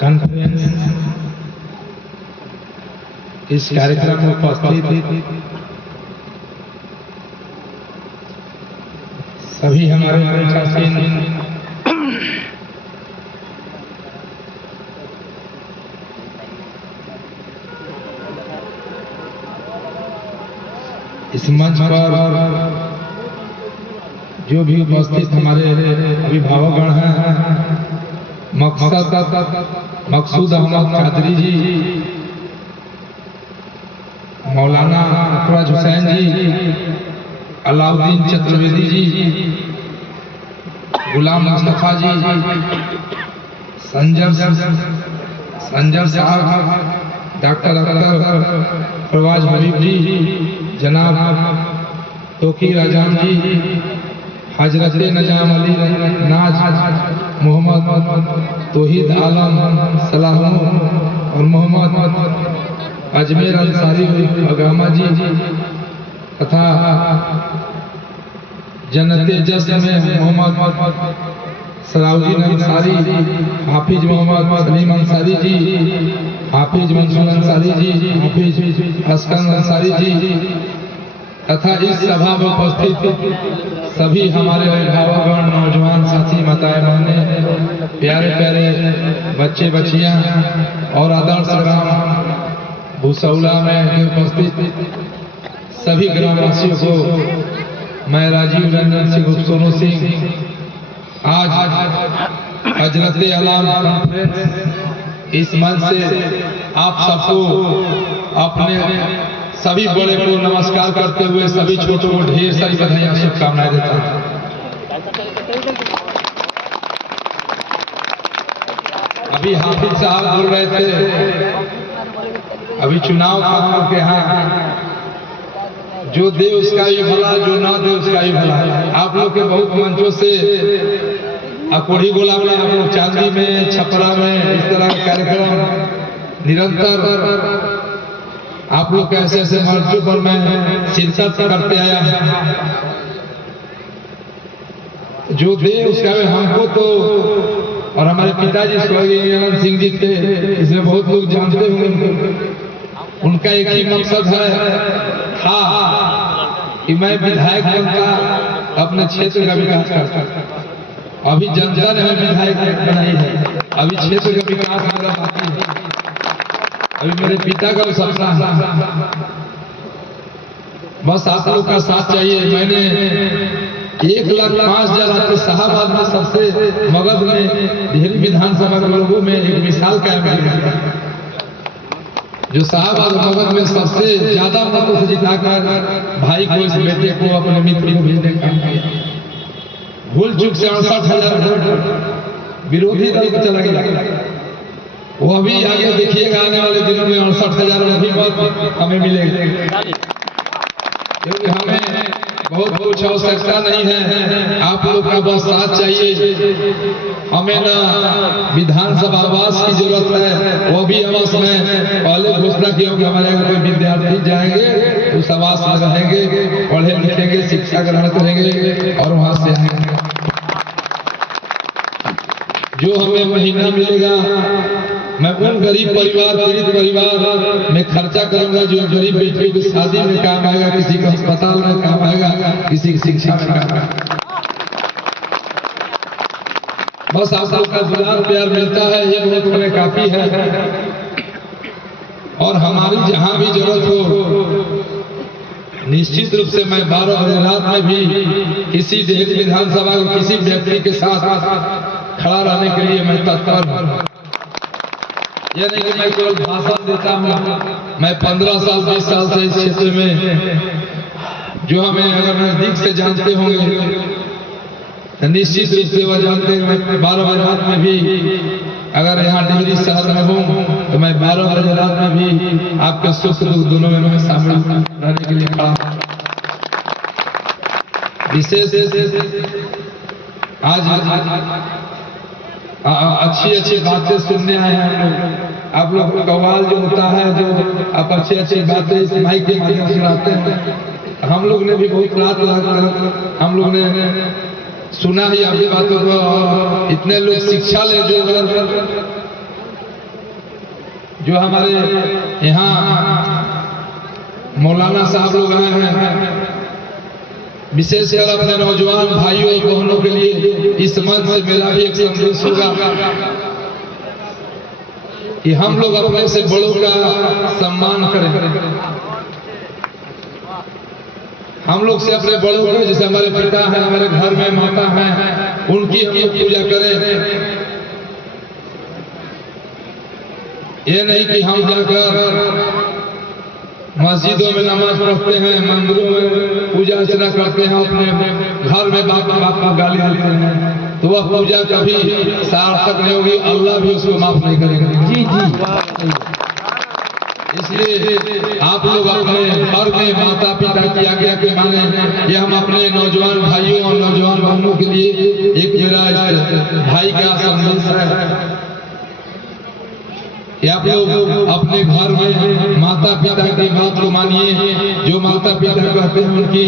Conference इस कार्यक्रम में उपस्थित सभी हमारे मंचासीन इस मंच पर जो भी उपस्थित हमारे अभिभावकगण हैं, मकसूद अहमद कादरी जी, मौलाना अफरोज हुसैन जी, अलाउद्दीन चतुर्वेदी जी, गुलाम मुस्तफा जी, संजर साहब, डॉक्टर अख्तर फरवाज हबीब जी, जनाब तोकीर आजम जी, हजरत नजाम अली नाज, मोहम्मद तौहीद आलम सलाम और मोहम्मद अजमेर अंसारी अगामा जी तथा जन्नते जश्न में मोहम्मद सलाउद्दीन अंसारी, हाफिज मोहम्मद सलीम अंसारी जी, हाफिज मंसूर अंसारी जी, हाफिज अस्कन अंसारी जी तथा इस सभा में उपस्थित सभी हमारे अभिभावकगण, नौजवान साथी, माताएं बहनें, प्यारे प्यारे बच्चे बच्चियां और आदर्श ग्राम भूसौला में उपस्थित सभी ग्रामवासियों को मैं राजीव रंजन सिंह सोनू सिंह आज हजरत अलाम कॉन्फ्रेंस इस मंच से आप सबको अपने सभी बड़े को नमस्कार करते हुए सभी छोटों को ढेर सारी बधाई और शुभकामनाएं देता हूं। अभी हाफिज साहब बोल रहे थे, अभी चुनाव खत्म के यहाँ जो दे उसका ही भला, जो ना दे उसका ही भला। आप लोग के बहुत मंचों से अकोढ़ी गोला में, आप लोग चांदी में, छपरा में इस तरह के कार्यक्रम निरंतर आप लोग कैसे ऐसे मंचों पर मैं शिरकत करते आया। जो दे उसका हमको तो, और हमारे पिताजी स्वर्गीय आनंद सिंह जी थे, इसमें बहुत लोग जानते होंगे। उनका एक ही मकसद था कि मैं विधायक बनता, अपने क्षेत्र का विकास करता। अभी जनता ने हमें विधायक बनाई है, अभी क्षेत्र का विकास मेरा बाकी है। अभी मेरे पिता का सपना है, बस आप लोग का साथ चाहिए। मैंने 1,05,000 आपके शाहबाद में सबसे मगध में ढेरी विधानसभा के लोगों में एक मिसाल कायम किया, जो शाहबाद मगध में सबसे ज्यादा मतों से जिताकर भाई को, इस बेटे को, अपने मित्र को भेजने का काम किया। भूल चूक से 68,000 वोट विरोधी दल को चला गया। वो अभी आगे देखिएगा, आने वाले दिनों में 68,000 मत हमें मिलेगा, क्योंकि हमें बहुत कुछ आवश्यकता नहीं है, आप लोग का बस साथ चाहिए। हमें ना विधानसभा आवास की जरूरत है, वो भी आवास में पहले घोषणा किया कि हमारे कोई विद्यार्थी जाएंगे उस आवास में रहेंगे, पढ़े लिखेंगे, शिक्षा ग्रहण करेंगे और वहां से आएंगे। जो हमें महीना मिलेगा मैं उन गरीब परिवार, पीड़ित परिवार में खर्चा करूंगा जो गरीब बेटियों की शादी में काम आएगा, किसी के अस्पताल में काम आएगा, किसी की शिक्षा में काम आएगा। बस आप लोग का दुलार प्यार मिलता है, ये बहुत हमें काफी है। और हमारी जहां भी जरूरत हो, निश्चित रूप से मैं 12 बजे रात में भी किसी देश विधानसभा को किसी व्यक्ति के साथ खड़ा रहने के लिए मैं तत्पर हूं। यह नहीं कि मैं केवल भाषण देता हूँ। मैं 15 साल 20 साल से इस क्षेत्र में, जो हमें अगर नजदीक से जानते होंगे तो निश्चित रूप से वह जानते हैं। मैं 12 बजे रात में भी अगर यहाँ डिहरी शहर में हूँ तो मैं 12 बजे रात में भी आपके सुख दुख दोनों में मैं शामिल रहने के लिए खड़ा हूँ। विशेष आज अच्छी अच्छी बातें सुनने आए हैं हम लोग। आप लोग का कव्वाल जो होता है, जो आप अच्छी अच्छी बातें इस माइक के माध्यम से सुनाते हैं, हम लोग ने भी बहुत रात हम लोग ने सुना ही आपकी बातों को। इतने लोग शिक्षा ले, जो जो हमारे यहाँ मौलाना साहब लोग आए हैं, विशेषकर अपने नौजवान भाइयों और बहनों के लिए इस मंच से मेरा भी एक संदेश होगा कि हम लोग अपने से बड़ों का सम्मान करें। हम लोग से अपने बड़ों को, जैसे हमारे पिता हैं, हमारे घर में माता हैं, उनकी हम लोग पूजा करें। ये नहीं कि हम जाकर मस्जिदों में नमाज पढ़ते हैं, मंदिरों में पूजा अर्चना करते हैं, अपने घर में बाप को गाली देते हैं, तो वह पूजा कभी सार्थक नहीं होगी, अल्लाह भी उसको माफ नहीं करेगा। जी जी। इसलिए आप लोग अपने घर में माता पिता की आज्ञा के माने, ये हम अपने नौजवान भाइयों और नौजवान बहनों के लिए एक मेरा भाई का संदेश है कि आप लोग अपने घर में माता पिता की बात को मानिए। जो माता पिता कहते हैं उनकी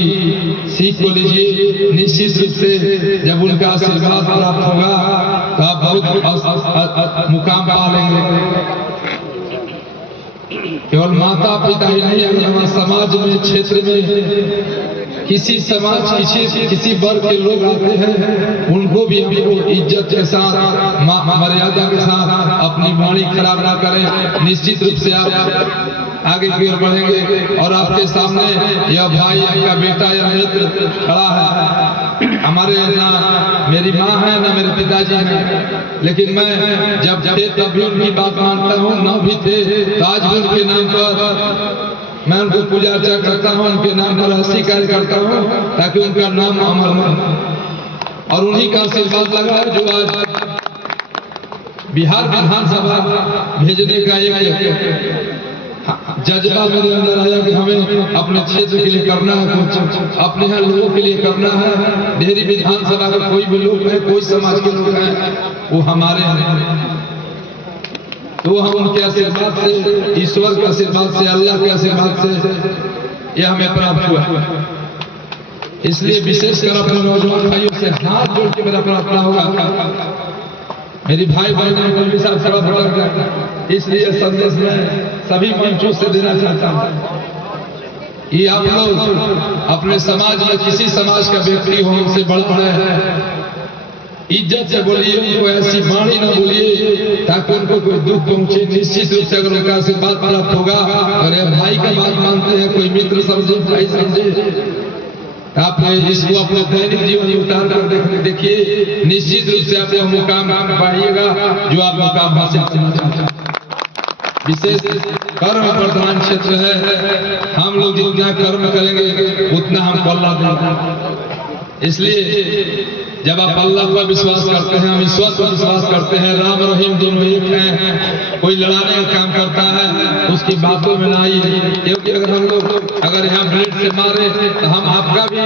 सीख को लीजिए। निश्चित रूप से जब उनका आशीर्वाद प्राप्त होगा तो आप बहुत मुकाम पा लेंगे। केवल माता पिता ही नहीं, अगर हमारे समाज में, क्षेत्र में किसी समाज किसी वर्ग के लोग आते हैं, उनको भी हमको इज्जत के साथ, मर्यादा के साथ अपनी वाणी खराब ना करें। निश्चित रूप से आप आगे की ओर बढ़ेंगे। और आपके सामने यह भाई, आपका बेटा या मित्र खड़ा है। हमारे ना मेरी माँ है ना मेरे पिताजी हैं, लेकिन मैं जब थे तब भी उनकी बात मानता हूँ, न भी थे तो आज भी उनके नाम पर मैं उनको पूजा अर्चा करता हूँ, उनके नाम पर हंसी कार्य करता हूँ, ताकि उनका नाम अमर हो। और उन्हीं का आशीर्वाद लगा है जो आज बिहार विधानसभा भेजने का एक जज्बा मेरे अंदर आया कि हमें अपने क्षेत्र के लिए करना है, कुछ अपने यहाँ लोगों के लिए करना है। डेहरी विधानसभा का कोई भी लोग है, कोई समाज के लोग हैं, वो हमारे हैं, तो हम उनके आशीर्वाद से, ईश्वर के आशीर्वाद से, अल्लाह के आशीर्वाद से यह हमें प्राप्त हुआ। इसलिए विशेषकर अपने नौजवान भाइयों से हाथ जोड़ के मेरा प्रार्थना होगा, मेरी भाई बहनों को भी सब थोड़ा थोड़ा करता, इसलिए संदेश में सभी मंचों से देना चाहता हूँ कि आप लोग अपने समाज में किसी समाज का व्यक्ति हो, उनसे बड़ा है, इज्जत से बोलिए, उनको ऐसी वाणी न बोलिए ताकि उनको कोई दुख पहुंचे। निश्चित रूप से अगर उनका आशीर्वाद प्राप्त होगा, अगर भाई का बात मानते हैं, कोई मित्र समझे, भाई समझे, आप इसको अपने दैनिक जीवन में उतार कर देखिए। निश्चित रूप से आप यह मुकाम पाइएगा जो आप मुकाम हासिल करना चाहते हैं। विशेष कर्म प्रधान क्षेत्र है, हम लोग जितना कर्म करेंगे उतना हम अल्लाह देंगे। इसलिए जब आप अल्लाह पर विश्वास करते हैं, हम ईश्वर पर विश्वास करते हैं, राम रहीम दोनों एक हैं। कोई लड़ाने का काम करता है उसकी बातों में ना आइए, क्योंकि अगर हम लोग अगर यहाँ ब्लेड से मारे तो हम आपका भी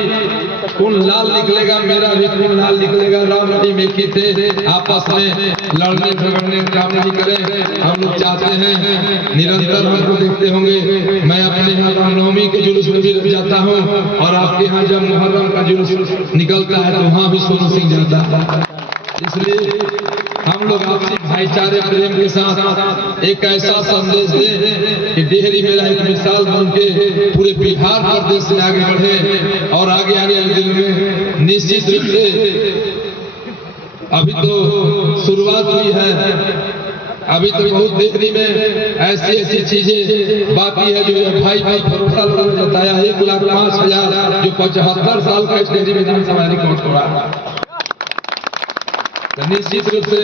खून लाल निकलेगा, मेरा भी खून लाल निकलेगा। राम रहीम एक ही थे, आपस में लड़ने झगड़ने का काम नहीं करें। हम लोग चाहते हैं निरंतर हमको देखते होंगे, मैं अपने यहाँ रामनवमी के जुलूस में भी जाता हूँ, और आपके यहाँ जब मुहर्रम का जुलूस निकलता है तो वहाँ भी सोनू सिंह जाता है। इसलिए हम लोग आपसी भाईचारे प्रेम के साथ एक ऐसा संदेश दें कि डेहरी मेरा एक मिसाल बन के पूरे बिहार प्रदेश में आगे बढ़े। और आगे आने वाले दिन में निश्चित रूप से, अभी तो शुरुआत हुई है, अभी तो बहुत डेहरी में ऐसी चीजें बाकी है जो भाई भरोसा लोगों ने बताया। 1,05,000 जो 75 साल का डेहरी विधानसभा रिकॉर्ड तोड़ा है। निश्चित रूप से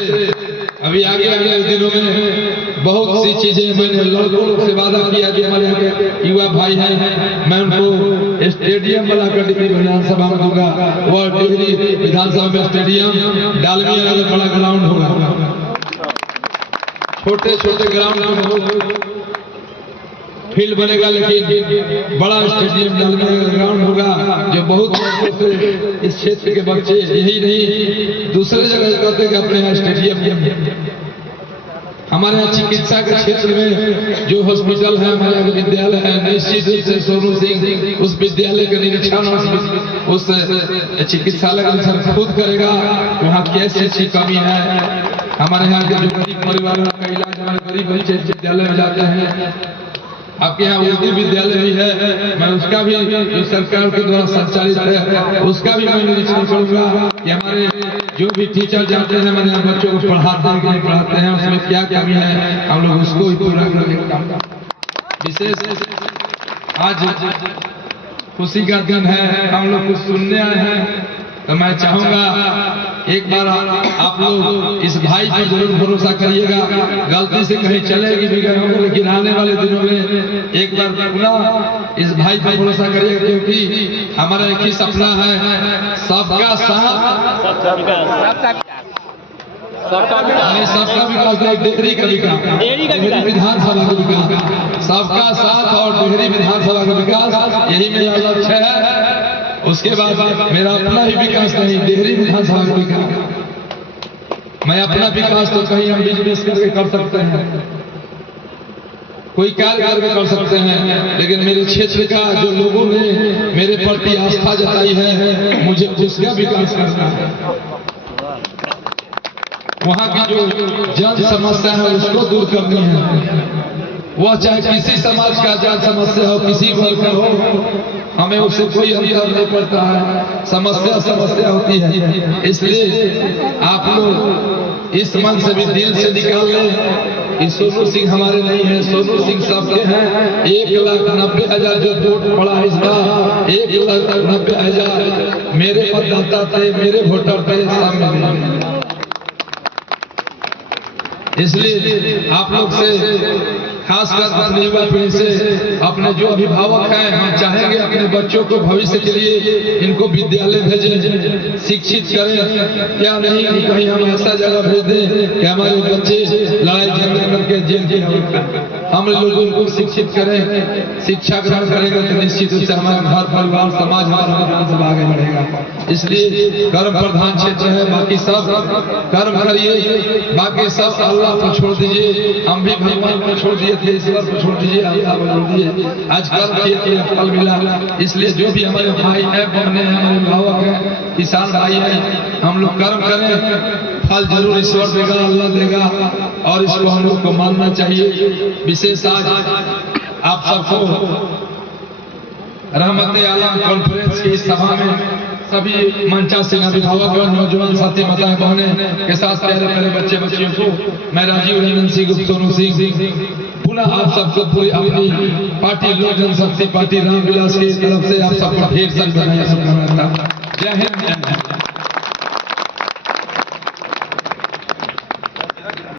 अभी आगे आने वाले दिनों में बहुत सी चीजें मैंने लोगों से वादा किया कि हमारे यहाँ के युवा भाई हैं, मैं उनको स्टेडियम बनाकर डेहरी विधानसभा में दूंगा। वह डेहरी विधानसभा में स्टेडियम डालमिया नगर बड़ा ग्राउंड होगा, छोटे छोटे ग्राउंड में फील्ड बनेगा, लेकिन बड़ा स्टेडियम डालमिया ग्राउंड होगा जो बहुत वर्षों से इस क्षेत्र के बच्चे, यही नहीं दूसरे जगह कहते हैं कि अपने यहाँ स्टेडियम। हमारे यहाँ चिकित्सा के क्षेत्र में जो हॉस्पिटल है, हमारे यहाँ विद्यालय है, निश्चित रूप से सोनू सिंह उस विद्यालय का निरीक्षण उस चिकित्सालय का निरीक्षण खुद करेगा, वहाँ कैसी अच्छी कमी है, हमारे यहाँ के जो गरीब परिवारों का इलाज हमारे गरीब बच्चे विद्यालय में जाते हैं। आपके यहाँ उर्दू विद्यालय भी है, मैं उसका भी जो सरकार के द्वारा संचालित है उसका भी मैं निरीक्षण करूंगा कि हमारे जो भी टीचर जाते हैं हमारे यहाँ बच्चों को पढ़ाते हैं कि नहीं पढ़ाते हैं, उसमें क्या कमी है, हम लोग उसको ही पूरा करने का काम। विशेष आज खुशी का दिन है, हम लोग कुछ सुनने आए हैं, तो मैं चाहूंगा एक बार आप लोग इस भाई पर जरूर भरोसा करिएगा। गलती से कहीं चलेगी भी गए, लेकिन आने वाले दिनों में एक बार पुनः इस भाई पर भरोसा करिएगा, क्योंकि हमारा एक ही सपना है, सबका साथ सबका विकास, डेहरी का विकास, डेहरी विधानसभा का विकास, सबका साथ और डेहरी विधानसभा का विकास, यही मेरा लक्ष्य है। उसके बाद मेरा अपना ही विकास नहीं, डेहरी विधानसभा का विकास। मैं अपना विकास तो कहीं हम बिजनेस करके कर सकते हैं, कोई कार्य करके कर सकते हैं, लेकिन मेरे क्षेत्र का जो लोगों ने मेरे प्रति आस्था जताई है, मुझे उसका विकास करना है। वहाँ की जो जन समस्या है उसको दूर करनी है। वह चाहे किसी समाज का जन समस्या हो, किसी वर्ग का हो, हमें उससे कोई अंतर नहीं पड़ता है। समस्या समस्या होती है, इसलिए आप लोग इस मन से भी दिल से निकाल लें कि सोनू सिंह हमारे नहीं है, सोनू सिंह सबके हैं। 1,90,000 जो वोट पड़ा इस बार, 1,90,000 मेरे मतदाता थे, मेरे वोटर थे, सब मिले। इसलिए आप लोग से खासकर अपने युवा पीढ़ी से, अपने जो अभिभावक हैं, हम चाहेंगे अपने बच्चों को भविष्य के लिए इनको विद्यालय भेजें, शिक्षित करें। क्या नहीं कि कहीं हम ऐसा जगह भेज दें कि हमारे बच्चे लड़ाई झगड़ा करके जेल की हम लोग उनको शिक्षित करें। शिक्षा ग्रहण करेंगे तो निश्चित रूप से हमारा घर परिवार समाज हमारा आगे बढ़ेगा। इसलिए कर्म प्रधान क्षेत्र है, बाकी सब कर्म करिए, बाकी सब अल्लाह को छोड़ दीजिए। हम भी भगवान को छोड़ दिए थे, ईश्वर को छोड़ दीजिए, अल्लाह को छोड़ दीजिए। आज कर्म किए फल मिला। इसलिए जो भी हमारे भाई है, बहने हैं, हमारे भावक हैं, किसान भाई हैं, हम लोग कर्म करें, फल जरूर ईश्वर देगा, अल्लाह देगा, और इसको हम लोग को मानना चाहिए। विशेष आज आप सबको रहमत आलम कॉन्फ्रेंस की इस सभा में सभी मंचा सेना अभिभावक और नौजवान साथी माताएं बहनें के साथ प्यारे प्यारे बच्चे बच्चियों को मैं राजीव रंजन सिंह गुप्ता सोनू सिंह पुनः आप सबको पूरी अपनी पार्टी लोक जनशक्ति पार्टी रामविलास की तरफ से आप सबको ढेर सारी बधाई। जय हिंद।